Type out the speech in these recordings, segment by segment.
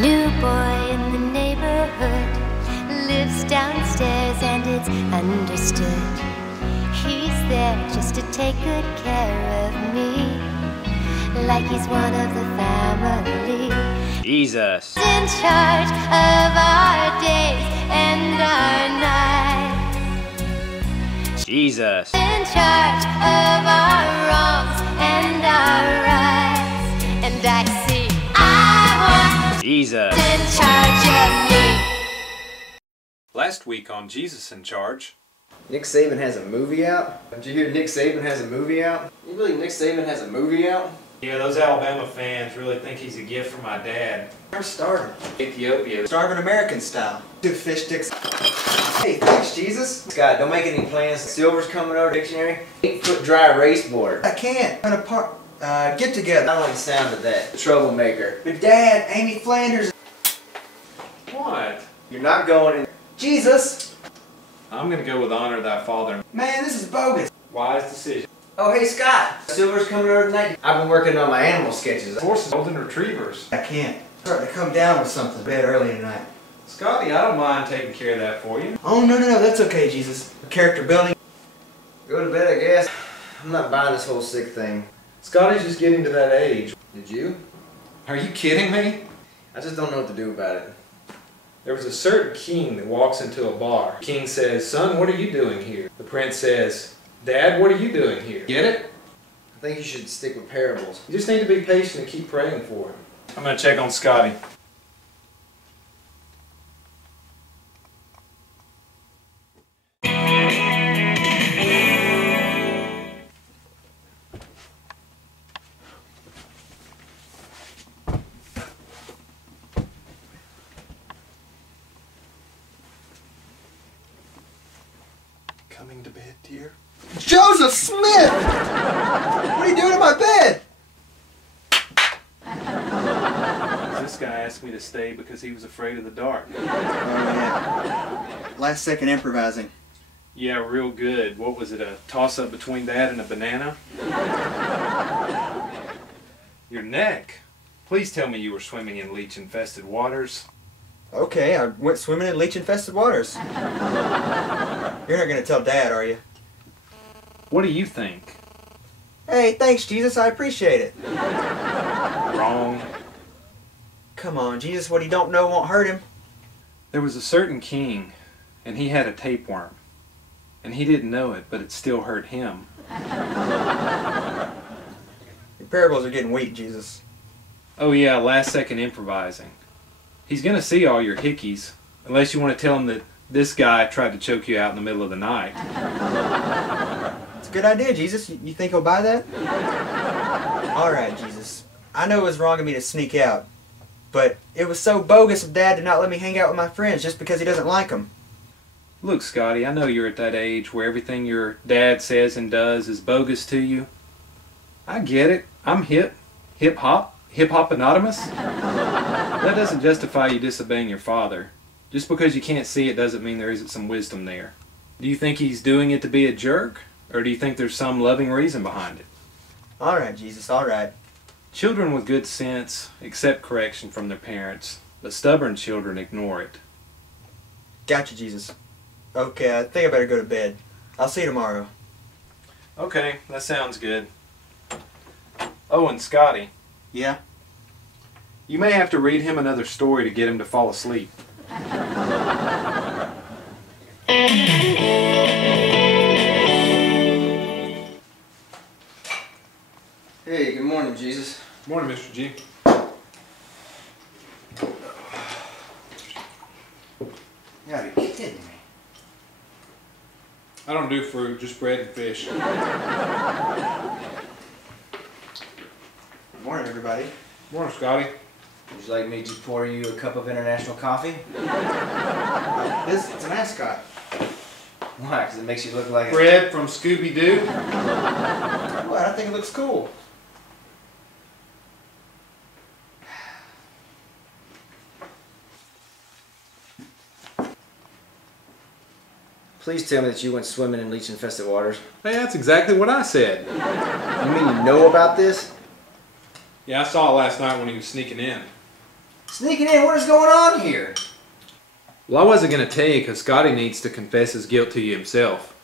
New boy in the neighborhood lives downstairs and it's understood. He's there just to take good care of me, like he's one of the family. Jesus. In charge of our days and our nights. Jesus. In charge of our wrongs and our rights. And I see I want Jesus. in charge of me. Last week on Jesus in Charge. Nick Saban has a movie out? Did you hear Nick Saban has a movie out? You believe Nick Saban has a movie out? Yeah, those Alabama fans really think he's a gift from my dad. We're starving. Ethiopia. Starving American style. Two fish sticks. Hey, thanks, Jesus. Scott, don't make any plans. Silver's coming over. Dictionary. 8-foot dry race board. I can't. I'm gonna get together. I don't like the sound of that. Troublemaker. But Dad, Amy Flanders. What? You're not going in. Jesus! I'm gonna go with honor thy father. Man, this is bogus. Wise decision. Oh, hey, Scott. Silver's coming over tonight. I've been working on my animal sketches. Horses, golden retrievers. I can't. I'm starting to come down with something bad early tonight. Scotty, I don't mind taking care of that for you. Oh, no, that's okay, Jesus. Character building. Go to bed, I guess. I'm not buying this whole sick thing. Scotty's just getting to that age. Did you? Are you kidding me? I just don't know what to do about it. There was a certain king that walks into a bar. The king says, "Son, what are you doing here?" The prince says, "Dad, what are you doing here?" Get it? I think you should stick with parables. You just need to be patient and keep praying for him. I'm gonna check on Scotty. Coming to bed, dear? Joseph Smith! What are you doing in my bed? This guy asked me to stay because he was afraid of the dark. Oh, yeah. Last second improvising. Yeah, real good. What was it, a toss-up between that and a banana? Your neck. Please tell me you were swimming in leech-infested waters. Okay, I went swimming in leech-infested waters. You're not going to tell Dad, are you? What do you think? Hey, thanks, Jesus. I appreciate it. Wrong. Come on, Jesus. What he don't know won't hurt him. There was a certain king, and he had a tapeworm. And he didn't know it, but it still hurt him. Your parables are getting weak, Jesus. Oh yeah, last-second improvising. He's going to see all your hickeys, unless you want to tell him that this guy tried to choke you out in the middle of the night. It's a good idea, Jesus. You think he'll buy that? All right, Jesus. I know it was wrong of me to sneak out, but it was so bogus of Dad to not let me hang out with my friends just because he doesn't like them. Look, Scotty, I know you're at that age where everything your dad says and does is bogus to you. I get it. I'm hip-hop anonymous. That doesn't justify you disobeying your father. Just because you can't see it doesn't mean there isn't some wisdom there. Do you think he's doing it to be a jerk? Or do you think there's some loving reason behind it? All right, Jesus, all right. Children with good sense accept correction from their parents, but stubborn children ignore it. Gotcha, Jesus. Okay, I think I better go to bed. I'll see you tomorrow. Okay, that sounds good. Oh, and Scotty, Yeah? you may have to read him another story to get him to fall asleep. Hey, good morning, Jesus. Morning, Mr. G. You gotta be kidding me. I don't do fruit, just bread and fish. Good morning, everybody. Morning, Scotty. Would you like me to pour you a cup of international coffee? It's a mascot. Why? Because it makes you look like Fred from Scooby-Doo. What? I think it looks cool. Please tell me that you went swimming in leech-infested waters. Hey, that's exactly what I said. You mean you know about this? Yeah, I saw it last night when he was sneaking in. Sneaking in, what is going on here? Well, I wasn't going to tell you because Scotty needs to confess his guilt to you himself.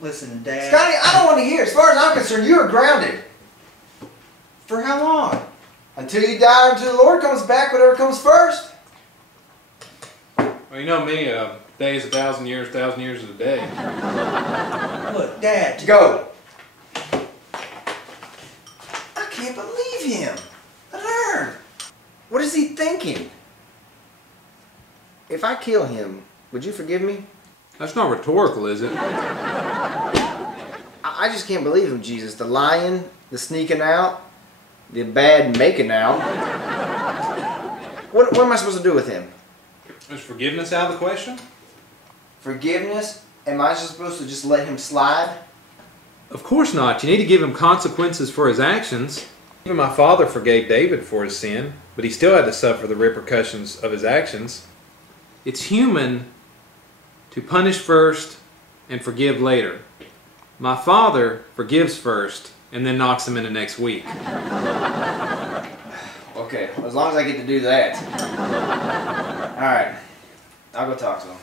Listen, Dad. Scotty, I don't want to hear. As far as I'm concerned, you are grounded. For how long? Until you die or until the Lord comes back, whatever comes first. Well, you know me, a day is 1,000 years, 1,000 years is a day. Look, Dad. Go. I can't believe him. Learn. What is he thinking? If I kill him, would you forgive me? That's not rhetorical, is it? I just can't believe him, Jesus. The lying, the sneaking out, the bad making out. What am I supposed to do with him? Is forgiveness out of the question? Forgiveness? Am I just supposed to just let him slide? Of course not. You need to give him consequences for his actions. Even my father forgave David for his sin, but he still had to suffer the repercussions of his actions. It's human to punish first and forgive later. My father forgives first and then knocks him into next week. Okay, well, as long as I get to do that. Alright, I'll go talk to him.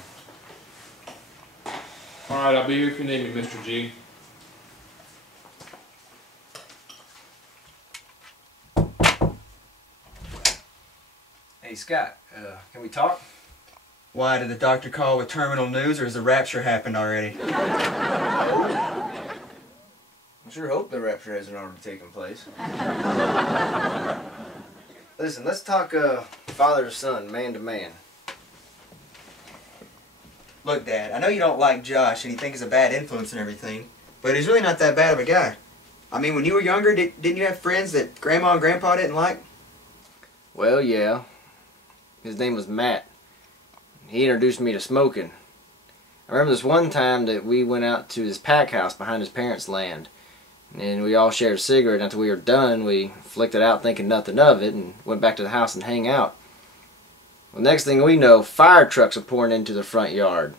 Alright, I'll be here if you need me, Mr. G. Hey, Scott, can we talk? Why, did the doctor call with terminal news, or has the rapture happened already? I sure hope the rapture hasn't already taken place. Listen, let's talk father to son, man to man. Look, Dad, I know you don't like Josh and you think he's a bad influence and everything, but he's really not that bad of a guy. I mean, when you were younger, didn't you have friends that Grandma and Grandpa didn't like? Well, yeah. His name was Matt. He introduced me to smoking. I remember this one time that we went out to his pack house behind his parents' land. And we all shared a cigarette. Until we were done, we flicked it out thinking nothing of it and went back to the house and hang out. Well, next thing we know, fire trucks are pouring into the front yard.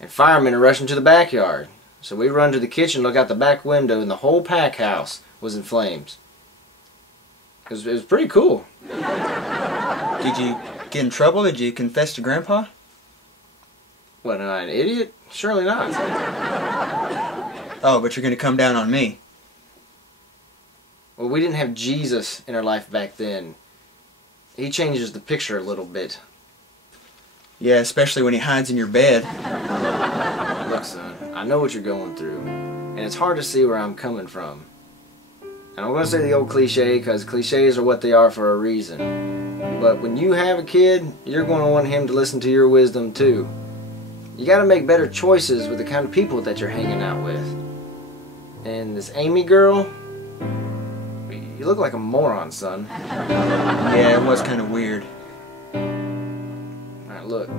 And firemen are rushing to the backyard. So we run to the kitchen, look out the back window, and the whole pack house was in flames. It was pretty cool. Did you get in trouble? Did you confess to Grandpa? What, am I an idiot? Surely not. Oh, but you're going to come down on me. Well, we didn't have Jesus in our life back then. He changes the picture a little bit. Yeah, especially when he hides in your bed. Look, son, I know what you're going through, and it's hard to see where I'm coming from. And I'm going to say the old cliche, because cliches are what they are for a reason. But when you have a kid, you're going to want him to listen to your wisdom too. You got to make better choices with the kind of people that you're hanging out with. And this Amy girl, you look like a moron, son. Yeah, it was kind of weird. Alright, look,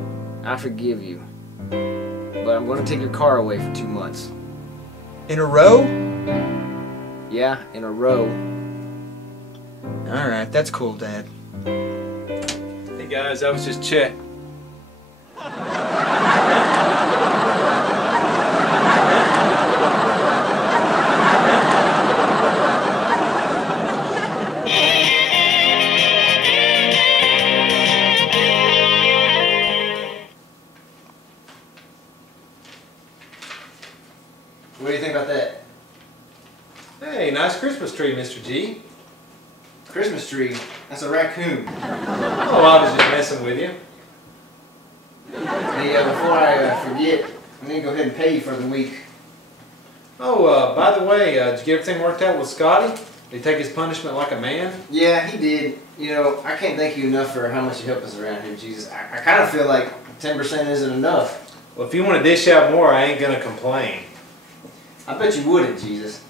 I forgive you. But I'm going to take your car away for 2 months. In a row? Yeah, in a row. Alright, that's cool, Dad. Hey guys, that was just Chet. What do you think about that? Hey, nice Christmas tree, Mr. G. Christmas tree? That's a raccoon. Oh, I was just messing with you. Hey, before I forget, I'm going to go ahead and pay you for the week. Oh, by the way, did you get everything worked out with Scotty? Did he take his punishment like a man? Yeah, he did. You know, I can't thank you enough for how much you helped us around here, Jesus. I kind of feel like 10% isn't enough. Well, if you want to dish out more, I ain't gonna complain. I bet you wouldn't, Jesus.